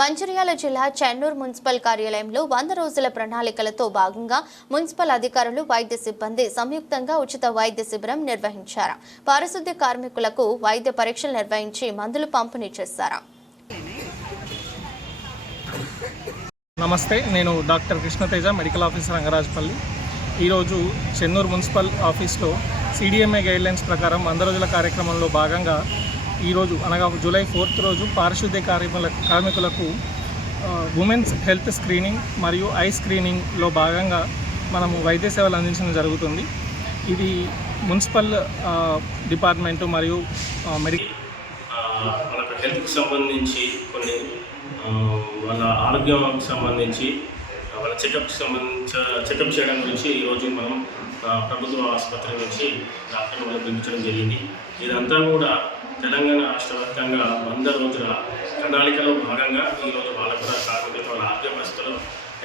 మంచిర్యాల జిల్లా చెన్నూరు మున్సిపల్ కార్యాలయంలో వంద రోజుల ప్రణాళికలతో భాగంగా మున్సిపల్ అధికారులు వైద్య సిబ్బంది సంయుక్తంగా ఉచిత వైద్య శిబిరం నిర్వహించారు. పారిశుద్ధ్య కార్మికులకు వైద్య పరీక్షలు నిర్వహించి మందులు పంపిణీ చేశారు. నమస్తే నేను doctor Krishnateja medical officer Rangarajapalli. ఈరోజు చెన్నూరు మున్సిపల్ ఆఫీస్లో సిడిఎంఏ గైడ్లైన్స్ ప్రకారం వంద రోజుల కార్యక్రమంలో భాగంగా ఈరోజు అనగా జూలై ఫోర్త్ రోజు పారిశుద్ధ్య కార్మికుల కార్మికులకు ఉమెన్స్ హెల్త్ స్క్రీనింగ్ మరియు ఐ స్క్రీనింగ్లో భాగంగా మనము వైద్య సేవలు అందించడం జరుగుతుంది. ఇది మున్సిపల్ డిపార్ట్మెంటు మరియు మెడికల్ మనకు హెల్త్కి సంబంధించి కొన్ని వాళ్ళ ఆరోగ్యానికి సంబంధించి వాళ్ళ చెకప్కి సంబంధించి చెకప్ చేయడం గురించి ఈరోజు మనం ప్రభుత్వ ఆసుపత్రి నుంచి డాక్టర్ వాళ్ళకి పిలిపించడం జరిగింది. ఇదంతా కూడా తెలంగాణ రాష్ట్ర వ్యాప్తంగా వంద రోజుల ప్రణాళికలో భాగంగా ఈరోజు వాళ్ళకు కూడా కార్మికులకు వాళ్ళ ఆరోగ్య పరిస్థితులు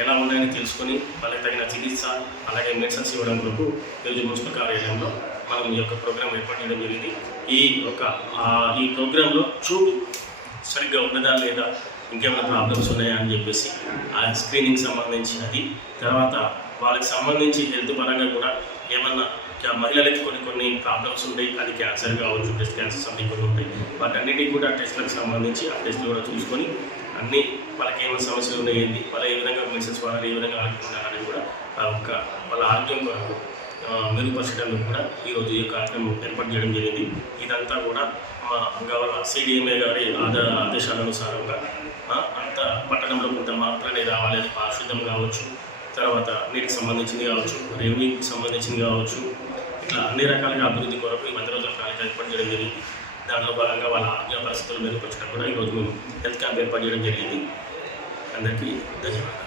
ఎలా ఉన్నాయని తెలుసుకొని వాళ్ళకి తగిన చికిత్స అలాగే మెడిసిన్స్ ఇవ్వడం కొరకు ఈరోజు మున్సిపల్ కార్యాలయంలో మనం ఈ యొక్క ప్రోగ్రాం ఏర్పాటు చేయడం జరిగింది. ఈ యొక్క ఈ ప్రోగ్రాంలో చూపు సరిగ్గా ఉన్నదా లేదా ఇంకేమైనా ప్రాబ్లమ్స్ ఉన్నాయా అని చెప్పేసి ఆ స్క్రీనింగ్ సంబంధించినది. తర్వాత వాళ్ళకి సంబంధించి హెల్త్ పరంగా కూడా ఏమన్నా మహిళలకి కొన్ని కొన్ని ప్రాబ్లమ్స్ ఉంటాయి అది క్యాన్సర్ కావచ్చు బ్రెస్ట్ క్యాన్సర్స్ అన్ని కొన్ని ఉంటాయి. వాటన్నిటికి కూడా టెస్ట్లకు సంబంధించి ఆ టెస్ట్లు కూడా చూసుకొని అన్ని వాళ్ళకి ఏమైనా సమస్యలు ఉన్నాయి ఏంటి? వాళ్ళ ఏ విధంగా మెసేజ్ వాడాలి ఏ విధంగా ఆడుకుంటారని కూడా ఆ ఒక వాళ్ళ ఆరోగ్యం కొరకు మెరుగుపరచడానికి కూడా ఈరోజు ఈ కార్యక్రమం ఏర్పాటు చేయడం జరిగింది. ఇదంతా కూడా మా గవర్న సిడిఎంఏ గారి ఆదా ఆదేశాలనుసారంగా అంత పట్టణంలో కొంత మాత్రమే రావాలి అది పారిశుద్ధం కావచ్చు తర్వాత నీటికి సంబంధించింది కావచ్చు రెవెన్యూకి సంబంధించింది కావచ్చు ఇట్లా అన్ని రకాలుగా అభివృద్ధి కొరకు ఈ వంద రోజుల ప్రణాళిక ఏర్పాటు చేయడం జరిగింది. దాంట్లో భాగంగా వాళ్ళ ఆరోగ్య పరిస్థితులు మెరుగుపరచడం కూడా ఈరోజు మేము హెల్త్ క్యాంప్ ఏర్పాటు చేయడం జరిగింది. అందరికీ ధన్యవాదాలు.